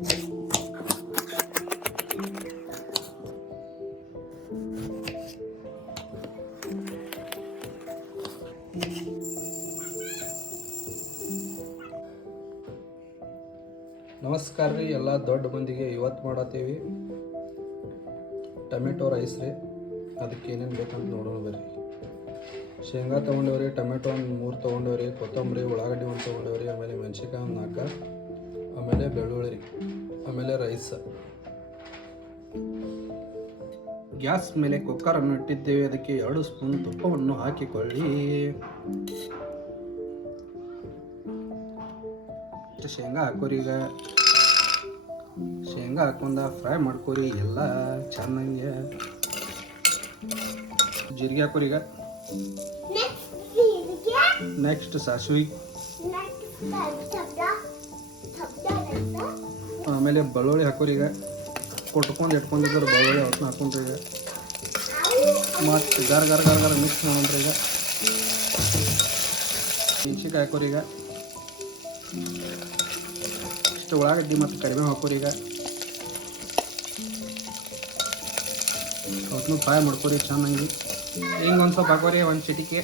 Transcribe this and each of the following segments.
ನಮಸ್ಕಾರ ರೀ ಎಲ್ಲ ದೊಡ್ಡ ಮಂದಿಗೆ. ಇವತ್ತು ಮಾಡತ್ತೀವಿ ಟೊಮೆಟೊ ರೈಸ್ ರೀ. ಅದಕ್ಕೆ ಏನೇನು ಬೇಕಂತ ನೋಡೋಣ ಬರ್ರಿ. ಶೇಂಗಾ ತೊಗೊಂಡೇವ್ರಿ, ಟೊಮೆಟೊ ಒಂದು 3 ತೊಗೊಂಡೇವ್ರಿ, ಕೊತ್ತಂಬರಿ ಉಳ್ಳಾಗಡ್ಡಿ 1 ತೊಗೊಂಡೇವ್ರಿ, ಆಮೇಲೆ ಮೆಣಸಿನ್ಕಾಯಿ ಒಂದು 4, ಆಮೇಲೆ ಬೆಳ್ಳುಳ್ಳಿ, ಆಮೇಲೆ ರೈಸ್. ಗ್ಯಾಸ್ ಮೇಲೆ ಕುಕ್ಕರನ್ನು ಇಟ್ಟಿದ್ದೇವೆ. ಅದಕ್ಕೆ 2 ಸ್ಪೂನ್ ತುಪ್ಪವನ್ನು ಹಾಕಿಕೊಳ್ಳಿ. ಶೇಂಗಾ ಹಾಕೋರಿ. ಈಗ ಶೇಂಗಾ ಹಾಕೊಂಡ ಫ್ರೈ ಮಾಡ್ಕೋರಿ ಎಲ್ಲ ಚೆನ್ನಾಗಿ. ಜೀರಿಗೆ ಹಾಕೋರಿ. ಈಗ ನೆಕ್ಸ್ಟ್ ಸಾಸಿವೆ, ಆಮೇಲೆ ಬೆಳ್ಳುಳ್ಳಿ ಹಾಕೋರಿ. ಈಗ ಕೊಟ್ಕೊಂಡು ಇಟ್ಕೊಂಡಿದ್ರು ಬೆಳ್ಳುಳ್ಳಿ ಅವತ್ತನ್ನ ಹಾಕೊಂಡ್ರಿ. ಈಗ ಮತ್ತು ಗರ್ ಗರ್ ಗರ್ ಗರ್ ಮಿಕ್ಸ್ ಮಾಡೋಣ್ರಿ. ಈಗ ಮೆಣಸಿನ್ಕಾಯಿ ಹಾಕೋರಿ. ಈಗ ಇಷ್ಟು ಉಳ್ಳಾಗಡ್ಡಿ ಮತ್ತು ಕರಿಬೇವು ಹಾಕೋರಿ. ಈಗ ಅವತ್ತನ್ನು ಫ್ರೈ ಮಾಡ್ಕೋರಿ ಚೆನ್ನಾಗಿ. ಹಿಂಗೆ ಒಂದು ಸ್ವಲ್ಪ ಹಾಕೋರಿ, 1 ಚಿಟಿಕೆ.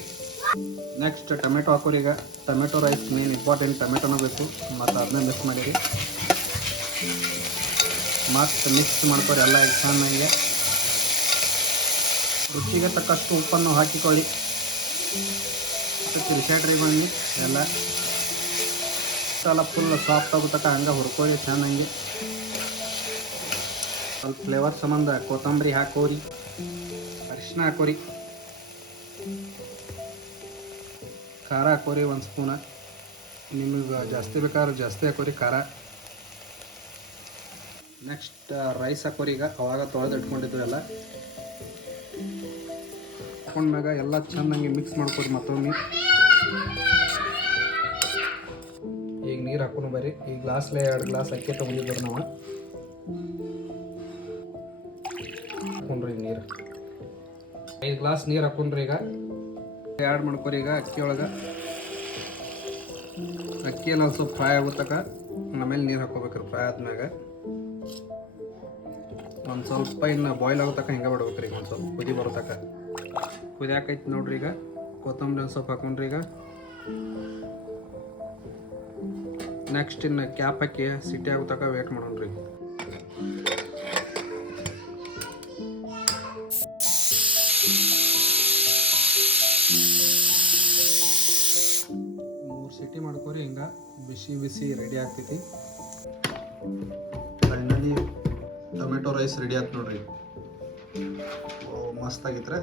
ನೆಕ್ಸ್ಟ್ ಟೊಮೆಟೊ ಹಾಕೋರಿ. ಈಗ ಟೊಮೆಟೊ ರೈಸ್ ಮೇನ್ ಇಂಪಾರ್ಟೆಂಟ್ ಟೊಮೆಟೊನೂ ಬೇಕು, ಮತ್ತು ಅದನ್ನ ಮಿಕ್ಸ್ ಮಾಡಿರಿ. ಮತ್ತು ಮಿಕ್ಸ್ ಮಾಡ್ಕೋರಿ ಎಲ್ಲ ಈಗ ಚೆನ್ನಾಗಿ. ರುಚಿಗೆ ತಕ್ಕಷ್ಟು ಉಪ್ಪನ್ನು ಹಾಕಿಕೊಳ್ಳಿ. ತಿರ್ಸಾಡ್ರಿ ಬನ್ನಿ ಎಲ್ಲ ಫುಲ್ ಸಾಫ್ಟ್ ಆಗುತ್ತಕ ಹಂಗೆ ಹುರ್ಕೊಳ್ಳಿ ಚೆನ್ನಾಗಿ. ಸ್ವಲ್ಪ ಫ್ಲೇವರ್ ಸಂಬಂಧ ಕೊತ್ತಂಬರಿ ಹಾಕೋರಿ, ಅರಿಶಿನ ಹಾಕೋರಿ, ಖಾರ ಹಾಕೋರಿ 1 ಸ್ಪೂನ. ನಿಮಗೆ ಜಾಸ್ತಿ ಬೇಕಾದ್ರೆ ಜಾಸ್ತಿ ಹಾಕೋರಿ ಖಾರ. ನೆಕ್ಸ್ಟ್ ರೈಸ್ ಹಾಕೋರಿ. ಈಗ ಅವಾಗ ತೊಳೆದು ಇಟ್ಕೊಂಡಿದ್ದು ಎಲ್ಲ ಹಾಕೊಂಡ್ಮ್ಯಾಗ ಎಲ್ಲ ಚೆನ್ನಾಗಿ ಮಿಕ್ಸ್ ಮಾಡ್ಕೊರಿ ಮತ್ತೊಮ್ಮೆ. ಈಗ ನೀರು ಹಾಕೊಂಡು ಬರ್ರಿ. ಈ ಗ್ಲಾಸ್ಲೆ 2 ಗ್ಲಾಸ್ ಅಕ್ಕಿ ತೊಗೊಂಡಿದ್ರು ನಾವು. ಹಾಕೊಂಡ್ರಿ ನೀರು 5 ಗ್ಲಾಸ್ ನೀರು ಹಾಕೊಂಡ್ರಿ. ಈಗ ಆ್ಯಡ್ ಮಾಡ್ಕೊರಿ. ಈಗ ಅಕ್ಕಿ ಒಳಗೆ ಅಕ್ಕಿ ಎಲ್ಲ ಸ್ವಲ್ಪ ಫ್ರೈ ಆಗುತ್ತಕ ಆಮೇಲೆ ನೀರು ಹಾಕೋಬೇಕ್ರಿ. ಫ್ರೈ ಆದ್ಮ್ಯಾಗ ಒಂದು ಸ್ವಲ್ಪ ಇನ್ನು ಬಾಯ್ಲ್ ಆಗೋತಕ ಹಿಂಗೆ ಬಿಡ್ಬೇಕ್ರಿ. ಒಂದು ಸ್ವಲ್ಪ ಕುದಿ ಬರೋತಕ. ಕುದಿಯಾಕೈತಿ ನೋಡ್ರಿ. ಈಗ ಕೊತ್ತಂಬರಿ ಒಂದು ಸ್ವಲ್ಪ ಹಾಕೊಂಡ್ರಿ. ಈಗ ನೆಕ್ಸ್ಟ್ ಇನ್ನು ಕ್ಯಾಪ್ ಹಾಕಿ ಸಿಟಿ ಆಗೋತಕ ವೇಟ್ ಮಾಡೋಣ್ರಿ. ಸಿಟಿ ಮಾಡ್ಕೋರಿ. ಹಿಂಗೆ ಬಿಸಿ ಬಿಸಿ ರೆಡಿ ಆಗ್ತೈತಿ. ಫೈನಲಿ ಟೊಮೆಟೊ ರೈಸ್ ರೆಡಿ ಆಯ್ತು ನೋಡ್ರಿ. ಮಸ್ತ್ ಆಗಿತ್ರೆ.